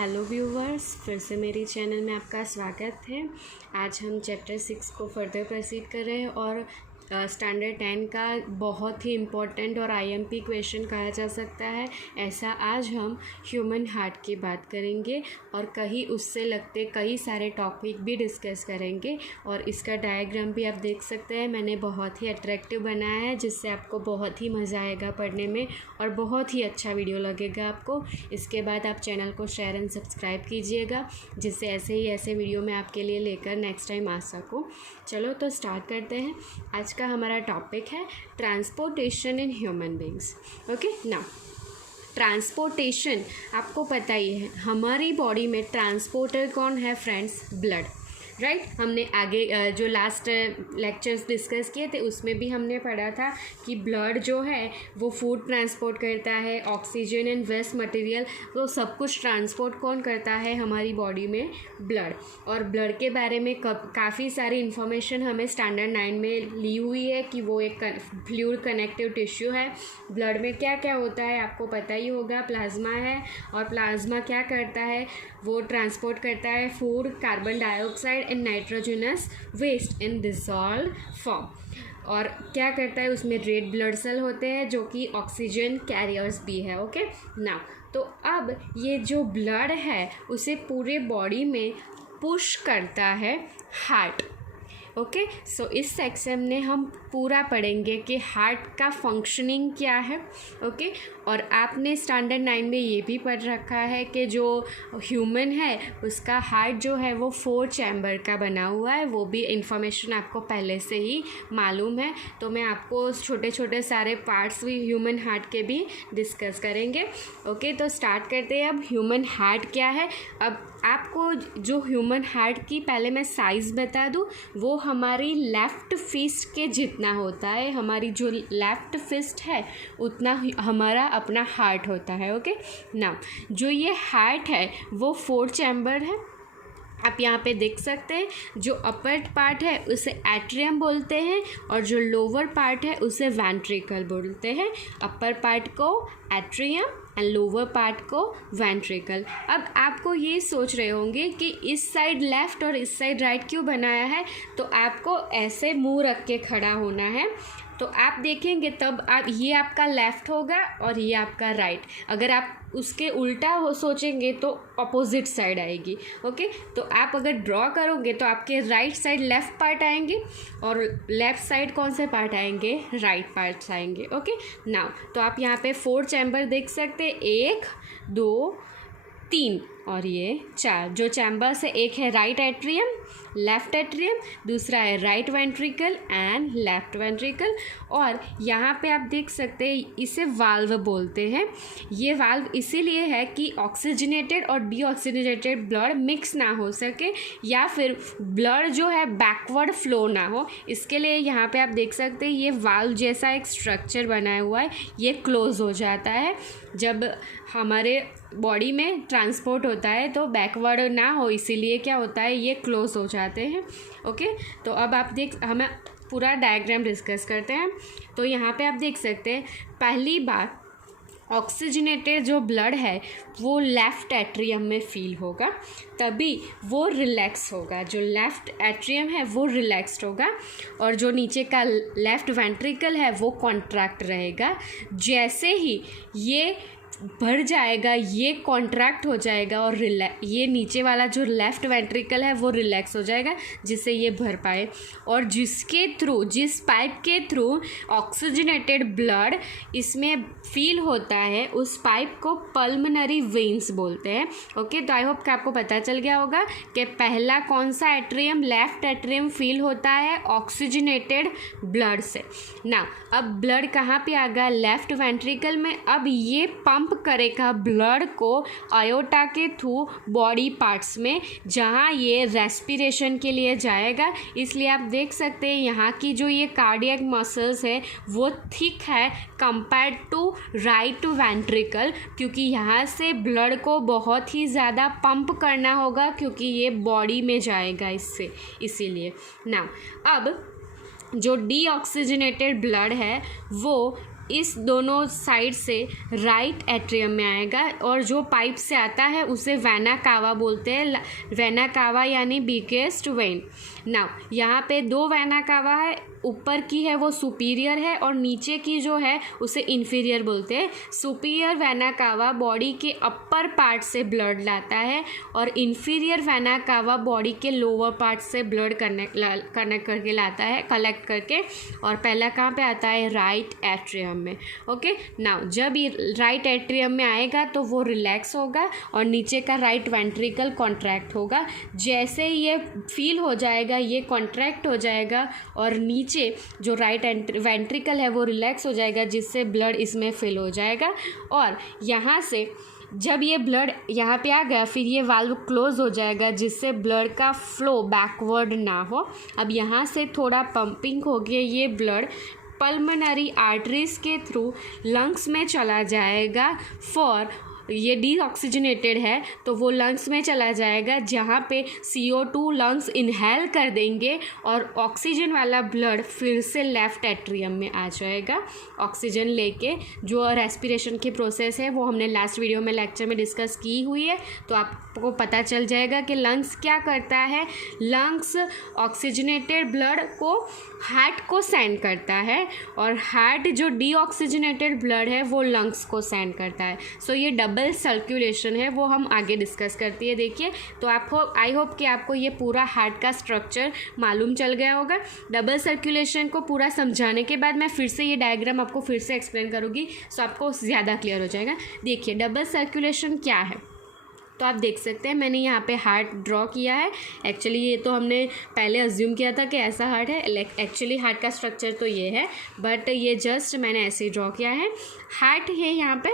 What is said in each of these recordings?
Hello viewers, फिर से मेरी चैनल में आपका स्वागत है। आज हम चैप्टर 6 को फर्दर प्रोसीड कर रहे हैं और स्टैंडर्ड 10 का बहुत ही इम्पोर्टेंट और आईएमपी क्वेश्चन कहा जा सकता है ऐसा आज हम ह्यूमन हार्ट की बात करेंगे और कहीं उससे लगते कई सारे टॉपिक भी डिस्कस करेंगे। और इसका डायग्राम भी आप देख सकते हैं, मैंने बहुत ही अट्रैक्टिव बनाया है जिससे आपको बहुत ही मज़ा आएगा पढ़ने में और बहुत ही अच्छा वीडियो लगेगा आपको। इसके बाद आप चैनल को शेयर एंड सब्सक्राइब कीजिएगा जिससे ऐसे वीडियो मैं आपके लिए लेकर नेक्स्ट टाइम आ सकूँ। चलो तो स्टार्ट करते हैं। आज का हमारा टॉपिक है transportation in human beings. Okay ना, ट्रांसपोर्टेशन आपको पता ही है, हमारी बॉडी में ट्रांसपोर्टर कौन है फ्रेंड्स? Blood, right. हमने आगे जो लास्ट लेक्चर्स डिस्कस किए थे उसमें भी हमने पढ़ा था कि ब्लड जो है वो फूड ट्रांसपोर्ट करता है, ऑक्सीजन एंड वेस्ट मटेरियल, तो सब कुछ ट्रांसपोर्ट कौन करता है हमारी बॉडी में? ब्लड। और ब्लड के बारे में काफ़ी सारी इन्फॉर्मेशन हमें स्टैंडर्ड 9 में ली हुई है कि वो एक फ्लूइड कनेक्टिव टिश्यू है। ब्लड में क्या क्या होता है आपको पता ही होगा, प्लाज्मा है और प्लाज्मा क्या करता है? वो ट्रांसपोर्ट करता है food, carbon dioxide and nitrogenous waste in dissolve form. और क्या करता है? उसमें रेड ब्लड सेल होते हैं जो कि ऑक्सीजन कैरियर्स भी है। ओके ना, तो अब ये जो ब्लड है उसे पूरे बॉडी में पुश करता है हार्ट। ओके, सो इस सेक्शन में हम पूरा पढ़ेंगे कि हार्ट का फंक्शनिंग क्या है। ओके, और आपने स्टैंडर्ड 9 में ये भी पढ़ रखा है कि जो ह्यूमन है उसका हार्ट जो है वो 4 चैम्बर का बना हुआ है। वो भी इंफॉर्मेशन आपको पहले से ही मालूम है, तो मैं आपको छोटे छोटे सारे पार्ट्स भी ह्यूमन हार्ट के भी डिस्कस करेंगे। ओके, तो स्टार्ट करते हैं। अब ह्यूमन हार्ट क्या है? अब आपको जो ह्यूमन हार्ट की पहले मैं साइज़ बता दूं, वो हमारी लेफ़्ट फिस्ट के जितना होता है। हमारी जो लेफ़्ट फिस्ट है उतना हमारा अपना हार्ट होता है। ओके ना, जो ये हार्ट है वो 4 चैम्बर है। आप यहाँ पे देख सकते हैं, जो अपर पार्ट है उसे एट्रियम बोलते हैं और जो लोअर पार्ट है उसे वेंट्रिकल बोलते हैं। अपर पार्ट को एट्रियम एंड लोअर पार्ट को वेंट्रिकल। अब आपको ये सोच रहे होंगे कि इस साइड लेफ़्ट और इस साइड राइट क्यों बनाया है, तो आपको ऐसे मुंह रख के खड़ा होना है। तो आप देखेंगे तब आप ये आपका लेफ़्ट होगा और ये आपका राइट। अगर आप उसके उल्टा हो सोचेंगे तो अपोजिट साइड आएगी। ओके, तो आप अगर ड्रॉ करोगे तो आपके राइट साइड लेफ़्ट पार्ट आएंगे और लेफ़्ट साइड कौन से पार्ट आएंगे? राइट पार्ट्स आएंगे। ओके नाउ, तो आप यहाँ पे 4 चैम्बर देख सकते हैं, 1 2 3 और ये 4। जो चैम्बर्स है, एक है राइट एट्रियम, लेफ़्ट एट्रियम, दूसरा है right ventricle and left ventricle. और यहाँ पे आप देख सकते हैं इसे वाल्व बोलते हैं। ये वाल्व इसीलिए है कि ऑक्सीजनेटेड और डीऑक्सीजनेटेड ब्लड मिक्स ना हो सके या फिर ब्लड जो है बैकवर्ड फ्लो ना हो। इसके लिए यहाँ पे आप देख सकते हैं ये वाल्व जैसा एक स्ट्रक्चर बनाया हुआ है, ये क्लोज हो जाता है। जब हमारे बॉडी में ट्रांसपोर्ट होता है तो बैकवर्ड ना हो, इसीलिए क्या होता है, ये क्लोज हो जाते हैं। ओके, तो अब आप हमें पूरा डायग्राम डिस्कस करते हैं। तो यहाँ पे आप देख सकते हैं, पहली बात ऑक्सीजनेटेड जो ब्लड है वो लेफ़्ट एट्रियम में फील होगा, तभी वो रिलैक्स होगा। जो लेफ़्ट एट्रियम है वो रिलैक्स्ड होगा और जो नीचे का लेफ़्ट वेंट्रिकल है वो कॉन्ट्रैक्ट रहेगा। जैसे ही ये बढ़ जाएगा ये कॉन्ट्रैक्ट हो जाएगा और ये नीचे वाला जो लेफ़्ट वेंट्रिकल है वो रिलैक्स हो जाएगा जिससे ये भर पाए। और जिस पाइप के थ्रू ऑक्सीजनेटेड ब्लड इसमें फील होता है उस पाइप को पल्मनरी वेन्स बोलते हैं। ओके, तो आई होप कि आपको पता चल गया होगा कि पहला कौन सा एट्रियम? लेफ़्ट एट्रियम फील होता है ऑक्सीजनेटेड ब्लड से ना। अब ब्लड कहाँ पे आ गया? लेफ़्ट वेंट्रिकल में। अब ये पंप करेगा ब्लड को आयोटा के थ्रू बॉडी पार्ट्स में जहाँ ये रेस्पिरेशन के लिए जाएगा। इसलिए आप देख सकते हैं यहाँ की जो ये कार्डियक मसल्स है वो थिक है कंपेयर्ड टू राइट वेंट्रिकल, क्योंकि यहाँ से ब्लड को बहुत ही ज़्यादा पंप करना होगा क्योंकि ये बॉडी में जाएगा इससे, इसीलिए ना। अब जो डीऑक्सीजनेटेड ब्लड है वो इस दोनों साइड से राइट एट्रियम में आएगा और जो पाइप से आता है उसे वेना कावा बोलते हैं। वेना कावा यानी बिगेस्ट वेन। नाउ यहाँ पे दो वेना कावा है, ऊपर की है वो सुपीरियर है और नीचे की जो है उसे इन्फीरियर बोलते हैं। सुपीरियर वेना कावा बॉडी के अपर पार्ट से ब्लड लाता है और इन्फीरियर वेना कावा बॉडी के लोअर पार्ट से ब्लड कनेक्ट करके लाता है, कलेक्ट करके। और पहला कहाँ पे आता है? राइट एट्रियम में। ओके, नाउ जब ये राइट एट्रियम में आएगा तो वो रिलैक्स होगा और नीचे का राइट वेंट्रिकल कॉन्ट्रैक्ट होगा। जैसे ये फील हो जाएगा, ये कॉन्ट्रैक्ट हो जाएगा और नीचे जो राइट वेंट्रिकल है वो रिलैक्स हो जाएगा, जिससे ब्लड इसमें फिल हो जाएगा। और यहाँ से जब ये ब्लड यहाँ पे आ गया, फिर ये वाल्व क्लोज हो जाएगा, जिससे ब्लड का फ्लो बैकवर्ड ना हो। अब यहाँ से थोड़ा पंपिंग हो गया, ये ब्लड पल्मोनरी आर्टरीज के थ्रू लंग्स में चला जाएगा। फॉर ये डीऑक्सीजनेटेड है तो वो लंग्स में चला जाएगा, जहाँ पे CO2 लंग्स इनहेल कर देंगे और ऑक्सीजन वाला ब्लड फिर से लेफ़्ट एट्रियम में आ जाएगा ऑक्सीजन लेके। जो रेस्पिरेशन की प्रोसेस है वो हमने लास्ट वीडियो में लेक्चर में डिस्कस की हुई है, तो आपको पता चल जाएगा कि लंग्स क्या करता है। लंग्स ऑक्सीजनेटेड ब्लड को हार्ट को सेंड करता है और हार्ट जो डीऑक्सीजनेटेड ब्लड है वो लंग्स को सेंड करता है। सो ये डबल सर्कुलेशन है, वो हम आगे डिस्कस करती है। देखिए, तो आई होप कि आपको ये पूरा हार्ट का स्ट्रक्चर मालूम चल गया होगा। डबल सर्कुलेशन को पूरा समझाने के बाद मैं फिर से ये डायग्राम आपको फिर से एक्सप्लेन करूँगी, सो आपको ज़्यादा क्लियर हो जाएगा। देखिए, डबल सर्कुलेशन क्या है, तो आप देख सकते हैं मैंने यहाँ पे हार्ट ड्रॉ किया है। एक्चुअली ये तो हमने पहले अज्यूम किया था कि ऐसा हार्ट है, एक्चुअली हार्ट का स्ट्रक्चर तो ये है, बट ये जस्ट मैंने ऐसे ही ड्रॉ किया है। हार्ट है यहाँ पे,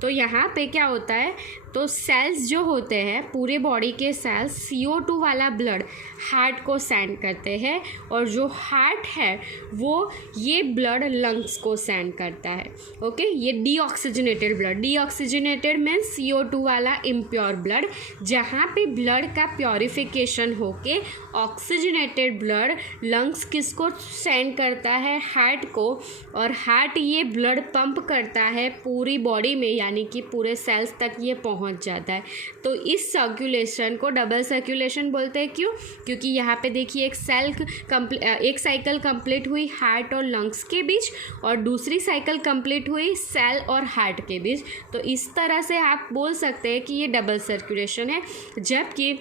तो यहाँ पे क्या होता है, तो सेल्स जो होते हैं पूरे बॉडी के सेल्स CO2 वाला ब्लड हार्ट को सेंड करते हैं और जो हार्ट है वो ये ब्लड लंग्स को सेंड करता है। ओके, ये deoxygenated blood, deoxygenated means CO2 वाला इम्प्योर ब्लड, जहाँ पे ब्लड का प्योरिफिकेशन होके ऑक्सीजनेटेड ब्लड लंग्स किसको सेंड करता है? हार्ट को। और हार्ट ये ब्लड पंप करता है पूरी बॉडी में, यानी कि पूरे सेल्स तक ये पहुंच जाता है। तो इस सर्कुलेशन को डबल सर्कुलेशन बोलते हैं। क्यों? क्योंकि यहाँ पे देखिए एक साइकिल कंप्लीट हुई हार्ट और लंग्स के बीच और दूसरी साइकिल कंप्लीट हुई सेल और हार्ट के बीच। तो इस तरह से आप बोल सकते हैं कि ये डबल सर्कुलेशन है। जबकि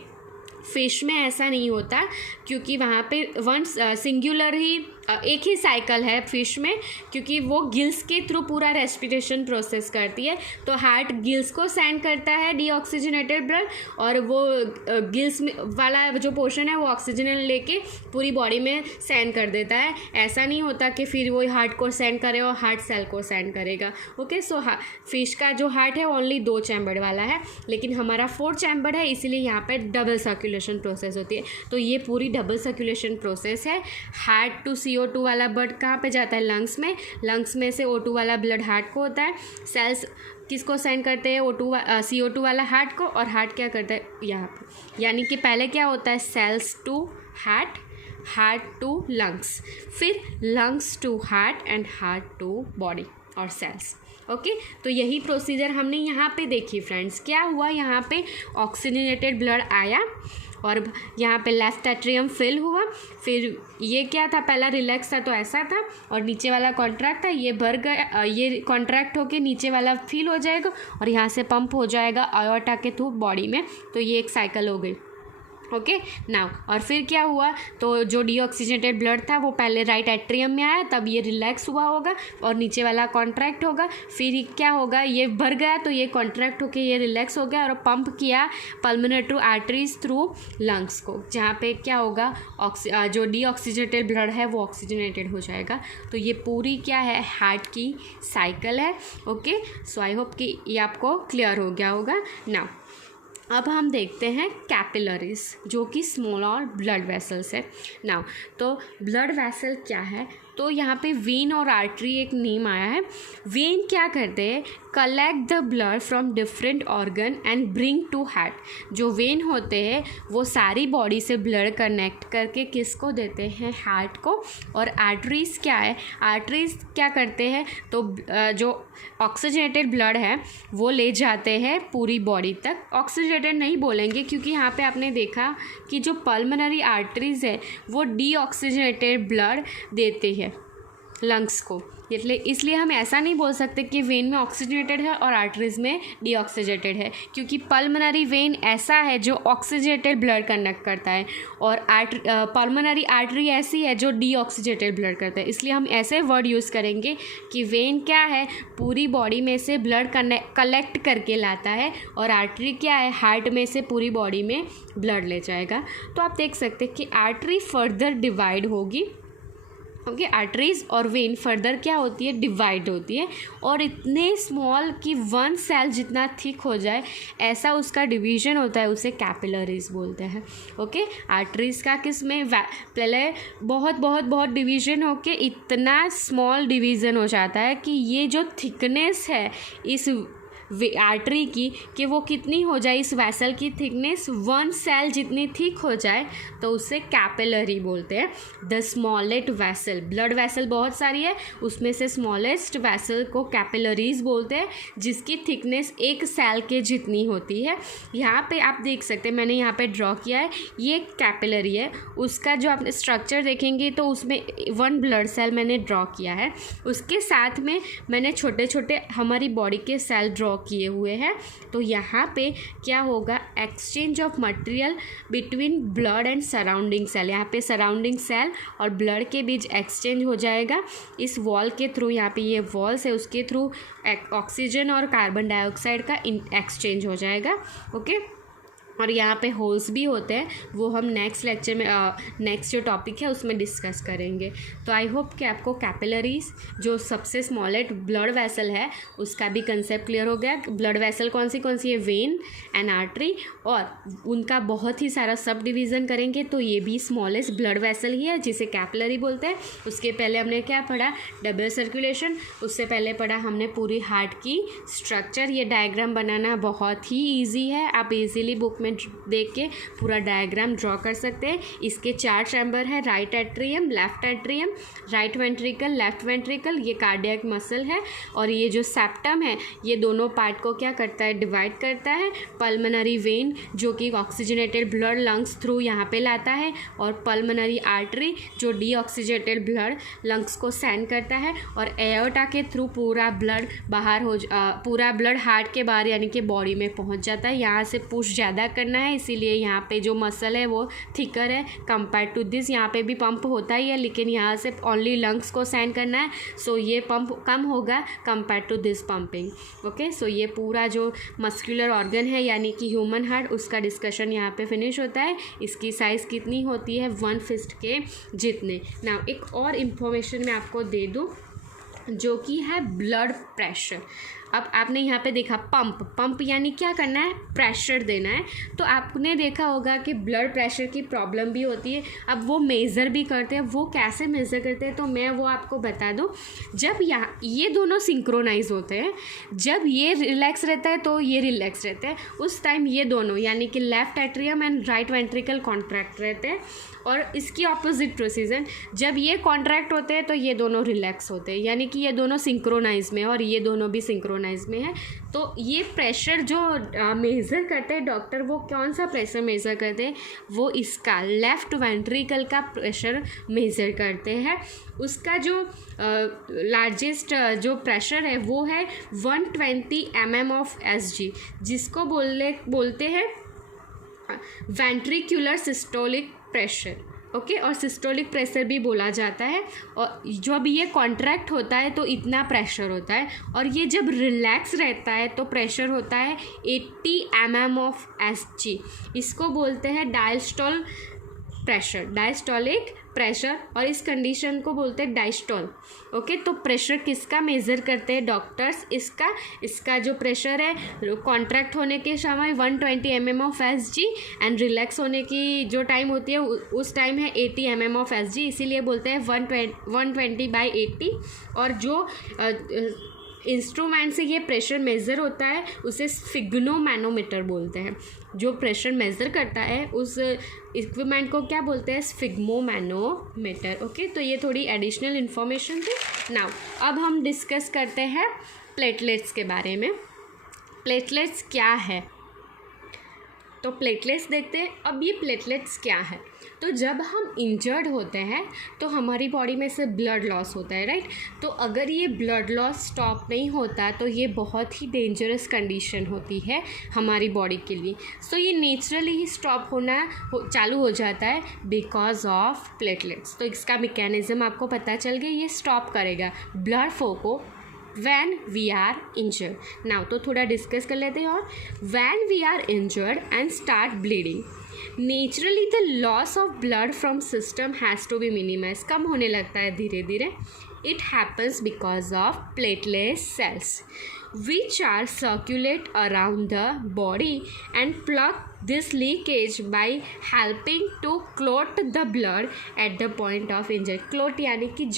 फिश में ऐसा नहीं होता, क्योंकि वहाँ पे सिंगुलर ही एक ही साइकिल है फिश में, क्योंकि वो गिल्स के थ्रू पूरा रेस्पिरेशन प्रोसेस करती है। तो हार्ट गिल्स को सेंड करता है डीऑक्सीजनेटेड ब्लड और वो गिल्स वाला जो पोर्शन है वो ऑक्सीजन लेके पूरी बॉडी में सेंड कर देता है। ऐसा नहीं होता कि फिर वो हार्ट को सेंड करे और हार्ट सेल को सेंड करेगा। ओके, सो फिश का जो हार्ट है ओनली 2 चैम्बर वाला है, लेकिन हमारा 4 चैम्बर है, इसीलिए यहाँ पे डबल सर्कुलेशन प्रोसेस होती है। तो ये पूरी डबल सर्कुलेशन प्रोसेस है। हार्ट टू CO2 वाला ब्लड कहाँ पे जाता है? लंग्स में। लंग्स में से O2 वाला ब्लड हार्ट को होता है। सेल्स किसको सेंड करते हैं? CO2 वाला हार्ट को, और हार्ट क्या करता है? यहाँ पे। यानी कि पहले क्या होता है? Cells to heart, heart to lungs, फिर lungs to heart and heart to body और सेल्स। ओके, तो यही प्रोसीजर हमने यहाँ पे देखी फ्रेंड्स। क्या हुआ? यहाँ पे ऑक्सीजनेटेड ब्लड आया और यहाँ पे लेफ्ट एट्रियम फिल हुआ। फिर ये क्या था? पहला रिलैक्स था तो ऐसा था, और नीचे वाला कॉन्ट्रैक्ट था, ये भर गया, ये कॉन्ट्रैक्ट होके नीचे वाला फिल हो जाएगा और यहाँ से पंप हो जाएगा आयोटा के थ्रू बॉडी में। तो ये एक साइकिल हो गई। ओके, नाउ और फिर क्या हुआ? तो जो डीऑक्सीजनेटेड ब्लड था वो पहले राइट एट्रियम में आया, तब ये रिलैक्स हुआ होगा और नीचे वाला कॉन्ट्रैक्ट होगा। फिर क्या होगा? ये भर गया तो ये कॉन्ट्रैक्ट होके ये रिलैक्स हो गया और पंप किया पल्मोनरी आर्टरीज थ्रू लंग्स को, जहाँ पे क्या होगा? जो डीऑक्सीजनेटेड ब्लड है वो ऑक्सीजनेटेड हो जाएगा। तो ये पूरी क्या है? हार्ट की साइकिल है। ओके, सो आई होप कि ये आपको क्लियर हो गया होगा। नाउ अब हम देखते हैं कैपिलरीज, जो कि स्मॉल और ब्लड वेसल्स है। नाउ तो ब्लड वेसल क्या है? तो यहाँ पे वेन और आर्टरी एक नेम आया है। वेन क्या करते हैं, collect the blood from different organ and bring to heart. जो वेन होते हैं वो सारी बॉडी से ब्लड कनेक्ट करके किसको देते हैं, हार्ट को। और आर्टरीज क्या है, आर्टरीज क्या करते हैं, तो जो ऑक्सीजनेटेड ब्लड है वो ले जाते हैं पूरी बॉडी तक। ऑक्सीजनेटेड नहीं बोलेंगे क्योंकि यहाँ पे आपने देखा कि जो पल्मोनरी आर्टरीज है वो डीऑक्सीजनेटेड ब्लड देते हैं लंग्स को, इसलिए हम ऐसा नहीं बोल सकते कि वेन में ऑक्सीजनेटेड है और आर्टरीज में डीऑक्सीजेटेड है, क्योंकि पल्मोनरी वेन ऐसा है जो ऑक्सीजनेटेड ब्लड कनेक्ट करता है और पल्मोनरी आर्टरी ऐसी है जो डीऑक्सीजेटेड ब्लड करता है। इसलिए हम ऐसे वर्ड यूज़ करेंगे कि वेन क्या है, पूरी बॉडी में से ब्लड कलेक्ट करके लाता है, और आर्टरी क्या है, हार्ट में से पूरी बॉडी में ब्लड ले जाएगा। तो आप देख सकते हैं कि आर्टरी फर्दर डिवाइड होगी, ओके, आर्टरीज और वेन फर्दर क्या होती है, डिवाइड होती है, और इतने स्मॉल कि 1 सेल जितना थिक हो जाए ऐसा उसका डिवीजन होता है, उसे कैपिलरीज बोलते हैं। ओके, आर्टरीज का किस में पहले बहुत बहुत बहुत डिवीजन होके इतना स्मॉल डिवीज़न हो जाता है कि ये जो थिकनेस है इस आर्टरी की, कि वो कितनी हो जाए, इस वैसल की थिकनेस 1 सेल जितनी थिक हो जाए तो उसे कैपिलरी बोलते हैं। The smallest vessel, blood vessel बहुत सारी है, उसमें से स्मॉलेस्ट वैसल को कैपिलरीज बोलते हैं, जिसकी थिकनेस 1 सेल के जितनी होती है। यहाँ पे आप देख सकते हैं, मैंने यहाँ पे ड्रॉ किया है, ये कैपिलरी है, उसका जो आप स्ट्रक्चर देखेंगे तो उसमें 1 ब्लड सेल मैंने ड्रॉ किया है, उसके साथ में मैंने छोटे छोटे हमारी बॉडी के सेल ड्रॉ किए हुए हैं। तो यहाँ पे क्या होगा, exchange of material between blood and surrounding cell, यहाँ पे सराउंडिंग सेल और ब्लड के बीच एक्सचेंज हो जाएगा इस वॉल के थ्रू। यहाँ पे ये वॉल्स है, उसके थ्रू ऑक्सीजन और कार्बन डाइऑक्साइड का एक्सचेंज हो जाएगा। ओके, और यहाँ पे होल्स भी होते हैं, वो हम नेक्स्ट लेक्चर में नेक्स्ट जो टॉपिक है उसमें डिस्कस करेंगे। तो आई होप कि आपको कैपिलरीज जो सबसे स्मॉलेस्ट ब्लड वेसल है उसका भी कंसेप्ट क्लियर हो गया। ब्लड वेसल कौन सी है, वेन एंड आर्टरी, और उनका बहुत ही सारा सब डिवीज़न करेंगे तो ये भी स्मॉलेस्ट ब्लड वेसल ही है जिसे कैपिलरी बोलते हैं। उसके पहले हमने क्या पढ़ा, डबल सर्कुलेशन, उससे पहले पढ़ा हमने पूरी हार्ट की स्ट्रक्चर। ये डायग्राम बनाना बहुत ही ईजी है, आप इजीली बुक में देख के पूरा डायग्राम ड्रॉ कर सकते हैं। इसके 4 चैम्बर है, right atrium, left atrium, right ventricle, left ventricle, ये कार्डियक मसल है, और ये जो सेप्टम है ये दोनों पार्ट को क्या करता है, डिवाइड करता है। पल्मोनरी वेन जो कि ऑक्सीजनेटेड ब्लड लंग्स थ्रू यहाँ पे लाता है, और पल्मोनरी आर्टरी जो डीऑक्सीजनेटेड ब्लड लंग्स को सेंड करता है, और एओर्टा के थ्रू पूरा ब्लड पूरा ब्लड हार्ट के बाहर यानी कि बॉडी में पहुँच जाता है। यहाँ से पुश ज़्यादा करना है, इसीलिए यहाँ पे जो मसल है वो थिकर है कंपेयर टू दिस। यहाँ पे भी पंप होता ही है लेकिन यहाँ से ओनली लंग्स को सेंड करना है, सो ये पंप कम होगा compare to this pumping. Okay, so ये पूरा जो मस्कुलर ऑर्गन है यानी कि ह्यूमन हार्ट, उसका डिस्कशन यहाँ पे फिनिश होता है। इसकी साइज़ कितनी होती है, 1 फिस्ट के जितने। नाउ एक और इन्फॉर्मेशन मैं आपको दे दूँ जो कि है ब्लड प्रेशर। अब आपने यहाँ पे देखा पंप यानी क्या करना है, प्रेशर देना है। तो आपने देखा होगा कि ब्लड प्रेशर की प्रॉब्लम भी होती है। अब वो मेज़र भी करते हैं, वो कैसे मेज़र करते हैं तो मैं वो आपको बता दूँ। जब यहाँ ये दोनों सिंक्रोनाइज होते हैं, जब ये रिलैक्स रहता है तो ये रिलैक्स रहते हैं, उस टाइम ये दोनों यानी कि left atrium and right ventricle contract रहते हैं। और इसकी ऑपोजिट प्रोसीजन, जब ये कॉन्ट्रैक्ट होते हैं तो ये दोनों रिलैक्स होते हैं, यानी कि ये दोनों सिंक्रोनाइज में है और ये दोनों भी सिंक्रोनाइज में है। तो ये प्रेशर जो मेज़र करते हैं डॉक्टर, वो कौन सा प्रेशर मेज़र करते हैं, वो इसका लेफ़्ट वेंट्रिकल का प्रेशर मेज़र करते हैं। उसका जो लार्जेस्ट जो प्रेशर है वो है 120 mm ऑफ SG, जिसको बोलते हैं वेंट्रिकुलर सिस्टोलिक प्रेशर। ओके, और सिस्टोलिक प्रेशर भी बोला जाता है। और जब ये कॉन्ट्रैक्ट होता है तो इतना प्रेशर होता है, और ये जब रिलैक्स रहता है तो प्रेशर होता है 80 mm ऑफ SG। इसको बोलते हैं डायस्टोल प्रेशर, डायस्टोलिक प्रेशर, और इस कंडीशन को बोलते हैं डायस्टोल। ओके, तो प्रेशर किसका मेज़र करते हैं डॉक्टर्स? इसका जो प्रेशर है कॉन्ट्रैक्ट होने के समय 120 mm of Hg and relax होने की जो टाइम होती है उस टाइम है 80 mm ऑफ Hg, इसीलिए बोलते हैं 120/80। और जो इंस्ट्रूमेंट से ये प्रेशर मेज़र होता है उसे स्फिग्नोमैनोमीटर बोलते हैं। जो प्रेशर मेज़र करता है उस इक्विपमेंट को क्या बोलते हैं? स्फिग्मोमैनोमीटर। ओके, तो ये थोड़ी एडिशनल इन्फॉर्मेशन थी। नाउ अब हम डिस्कस करते हैं प्लेटलेट्स के बारे में। प्लेटलेट्स क्या है? तो प्लेटलेट्स देखते हैं। अब ये प्लेटलेट्स क्या है? तो जब हम इंजर्ड होते हैं तो हमारी बॉडी में से ब्लड लॉस होता है, राइट? तो अगर ये ब्लड लॉस स्टॉप नहीं होता तो ये बहुत ही डेंजरस कंडीशन होती है हमारी बॉडी के लिए। सो ये नेचुरली ही स्टॉप होना चालू हो जाता है बिकॉज ऑफ प्लेटलेट्स। तो इसका मैकेनिज्म आपको पता चल गया, ये स्टॉप करेगा ब्लड फ्लो को when we are injured. Now तो थोड़ा डिस्कस कर लेते हैं। और when we are injured and start bleeding, naturally the loss of blood from system has to be minimized. कम होने लगता है धीरे धीरे। It happens because of platelet cells which are circulate around the body and plug this leakage by helping to clot the blood at the point of injury. Clot यानी कि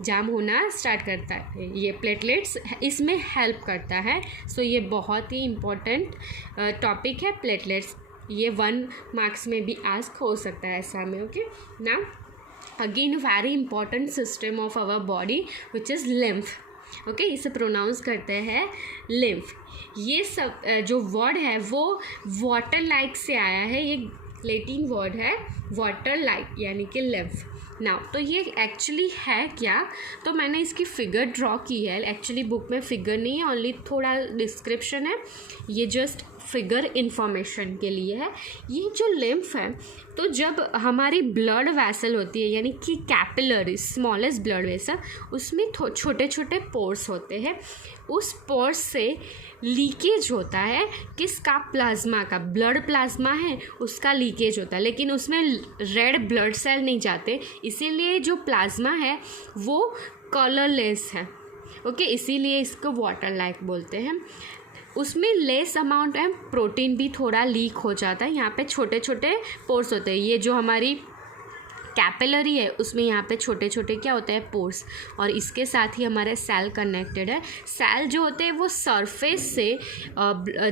जाम होना start करता है, ये प्लेटलेट्स इसमें हेल्प करता है। सो ये बहुत ही इम्पोर्टेंट टॉपिक है प्लेटलेट्स। ये 1 मार्क्स में भी आस्क हो सकता है ऐसा में। Okay, now again very important system of our body which is lymph. Okay, इसे प्रोनाउंस करते हैं लिम्फ। ये सब जो वर्ड है वो वाटर लाइक से आया है, ये लैटिन वर्ड है वाटर लाइक यानी कि लिम्फ। नाउ तो ये एक्चुअली है क्या? तो मैंने इसकी फिगर ड्रॉ की है। एक्चुअली बुक में फिगर नहीं है, ओनली थोड़ा डिस्क्रिप्शन है, ये जस्ट फिगर इंफॉर्मेशन के लिए है। ये जो लिम्फ है, तो जब हमारी ब्लड वेसल होती है यानी कि कैपिलरी स्मॉलेस्ट ब्लड वेसल, उसमें छोटे छोटे पोर्स होते हैं। उस पोर्स से लीकेज होता है किसका? प्लाज्मा का। ब्लड प्लाज्मा है उसका लीकेज होता है, लेकिन उसमें रेड ब्लड सेल नहीं जाते, इसीलिए जो प्लाज्मा है वो कलरलेस है। ओके, इसीलिए इसको वाटर लाइक बोलते हैं। उसमें लेस अमाउंट है, प्रोटीन भी थोड़ा लीक हो जाता है। यहाँ पे छोटे छोटे पोर्स होते हैं। ये जो हमारी कैपिलरी है उसमें यहाँ पे छोटे छोटे क्या होते हैं? पोर्स। और इसके साथ ही हमारे सेल कनेक्टेड है। सेल जो होते हैं वो सरफेस से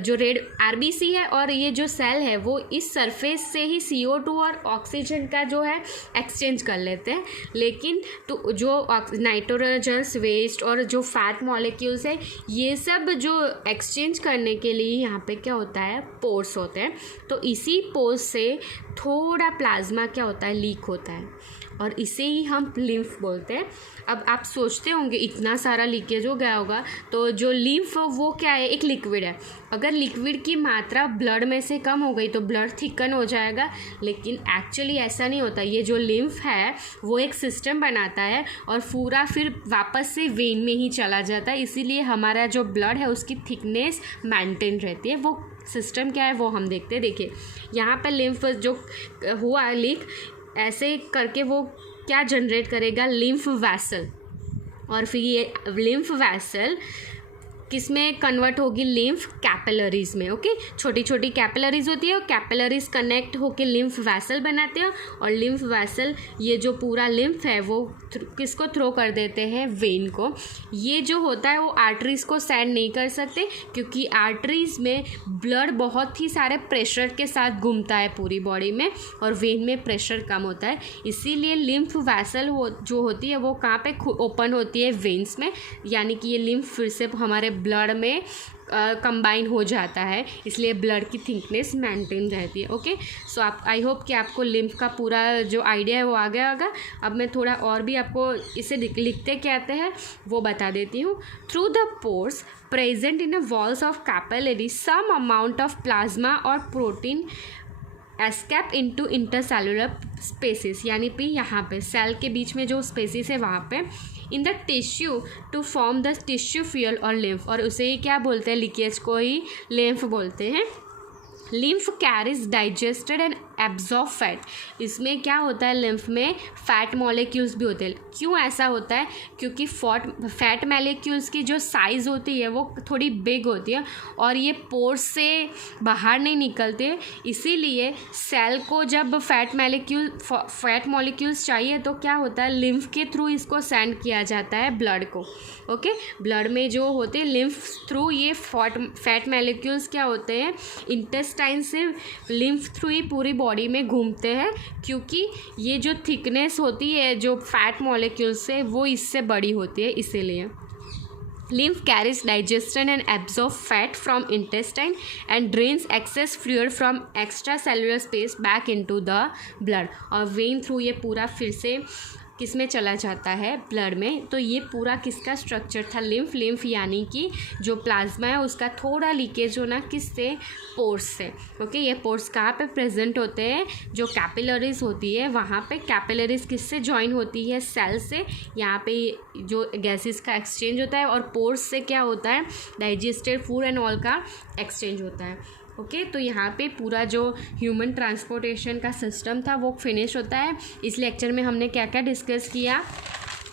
जो रेड आरबीसी है और ये जो सेल है वो इस सरफेस से ही CO2 और ऑक्सीजन का जो है एक्सचेंज कर लेते हैं। लेकिन तो जो नाइट्रोजनस वेस्ट और जो फैट मॉलिक्यूल्स है ये सब जो एक्सचेंज करने के लिए यहाँ पे क्या होता है? पोर्स होते हैं। तो इसी पोर्स से थोड़ा प्लाज्मा क्या होता है? लीक होता है, और इसे ही हम लिम्फ बोलते हैं। अब आप सोचते होंगे इतना सारा लीकेज हो गया होगा, तो जो लिम्फ वो क्या है? एक लिक्विड है। अगर लिक्विड की मात्रा ब्लड में से कम हो गई तो ब्लड थिकन हो जाएगा, लेकिन एक्चुअली ऐसा नहीं होता। ये जो लिम्फ है वो एक सिस्टम बनाता है और पूरा फिर वापस से वेन में ही चला जाता है, इसीलिए हमारा जो ब्लड है उसकी थिकनेस मेंटेन रहती है। वो सिस्टम क्या है वो हम देखते हैं। देखिए यहाँ पर लिम्फ जो हुआ लीक, ऐसे करके वो क्या जनरेट करेगा? Lymph vessel. और फिर ये लिम्फ वैसल किस में कन्वर्ट होगी? लिम्फ कैपिलरीज में। ओके, छोटी छोटी कैपिलरीज होती है और कैपिलरीज कनेक्ट होकर लिम्फ वैसल बनाते हैं, और लिम्फ वैसल ये जो पूरा लिम्फ है वो किसको थ्रो कर देते हैं? वेन को। ये जो होता है वो आर्टरीज को सेंड नहीं कर सकते, क्योंकि आर्टरीज में ब्लड बहुत ही सारे प्रेशर के साथ घूमता है पूरी बॉडी में, और वेन में प्रेशर कम होता है। इसीलिए लिम्फ वैसल जो होती है वो कहाँ पे ओपन होती है? वेन्स में, यानी कि ये लिम्फ फिर से हमारे ब्लड में कंबाइन हो जाता है, इसलिए ब्लड की थिकनेस मेंटेन रहती है। ओके, सो आप आई होप कि आपको लिम्फ का पूरा जो आइडिया है वो आ गया होगा। अब मैं थोड़ा और भी आपको इसे लिखते क्या आते हैं वो बता देती हूँ। Through the pores present in a walls of capillary some amount of plasma और protein escape into intercellular spaces, यानी कि यहाँ पे सेल के बीच में जो स्पेसिस है वहाँ पे in the tissue to form the tissue fluid और लिम्फ, और उसे ही क्या बोलते हैं? लीकेज को ही लिम्फ बोलते हैं। Lymph carries digested and absorb fat. इसमें क्या होता है, लिम्फ में फैट मॉलिक्यूल्स भी होते हैं। क्यों ऐसा होता है, क्योंकि फैट मॉलिक्यूल्स की जो साइज़ होती है वो थोड़ी बिग होती है और ये पोर्स से बाहर नहीं निकलते, इसीलिए सेल को जब फैट मॉलिक्यूल्स चाहिए तो क्या होता है, लिम्फ के थ्रू इसको सेंड किया जाता है ब्लड को। ओके, ब्लड में जो होते हैं लिम्फ थ्रू ये फैट मॉलिक्यूल्स क्या होते हैं, इंटेस्टाइन से लिम्फ थ्रू ही पूरी बॉडी में घूमते हैं, क्योंकि ये जो थिकनेस होती है जो फैट मॉलिक्यूल्स से वो इससे बड़ी होती है, इसीलिए। Lymph carries digestion and absorbs fat from intestine and drains excess fluid from extracellular space back into the blood। और वेन थ्रू ये पूरा फिर से किस में चला जाता है, ब्लड में। तो ये पूरा किसका स्ट्रक्चर था, लिम्फ यानी कि जो प्लाज्मा है उसका थोड़ा लीकेज होना, किससे, पोर्स से। ओके, ये पोर्स कहाँ पे प्रेजेंट होते हैं, जो कैपिलरीज होती है वहाँ पे। कैपिलरीज किससे जॉइन होती है, सेल से। यहाँ पे जो गैसेस का एक्सचेंज होता है और पोर्स से क्या होता है, डाइजेस्टेड फूड एंड ऑल का एक्सचेंज होता है। ओके, तो यहाँ पे पूरा जो ह्यूमन ट्रांसपोर्टेशन का सिस्टम था वो फिनिश होता है। इस लेक्चर में हमने क्या क्या डिस्कस किया,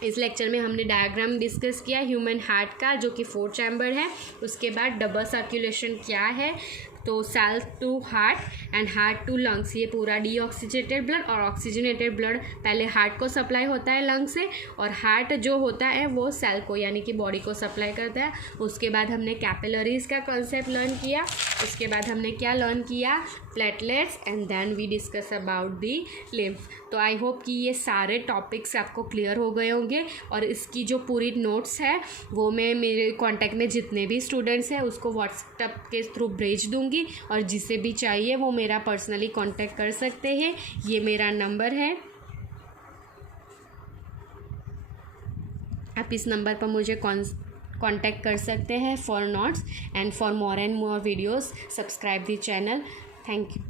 इस लेक्चर में हमने डायग्राम डिस्कस किया ह्यूमन हार्ट का, जो कि 4 चैम्बर है। उसके बाद डबल सर्कुलेशन क्या है, तो cell to heart and heart to lungs, ये पूरा डीऑक्सीजेटेड ब्लड और ऑक्सीजनेटेड ब्लड पहले हार्ट को सप्लाई होता है लंग से, और हार्ट जो होता है वो सेल को यानी कि बॉडी को सप्लाई करता है। उसके बाद हमने कैपिलरीज का कॉन्सेप्ट लर्न किया। उसके बाद हमने क्या लर्न किया, platelets, and then we discuss about the lymph. तो आई होप कि ये सारे टॉपिक्स आपको क्लियर हो गए होंगे, और इसकी जो पूरी नोट्स है वो मैं मेरे कॉन्टैक्ट में जितने भी स्टूडेंट्स हैं उसको व्हाट्सएप के थ्रू भेज दूँगी, और जिसे भी चाहिए वो मेरा पर्सनली कांटेक्ट कर सकते हैं। ये मेरा नंबर है, आप इस नंबर पर मुझे कांटेक्ट कर सकते हैं for notes and for more videos. Subscribe the channel. Thank you.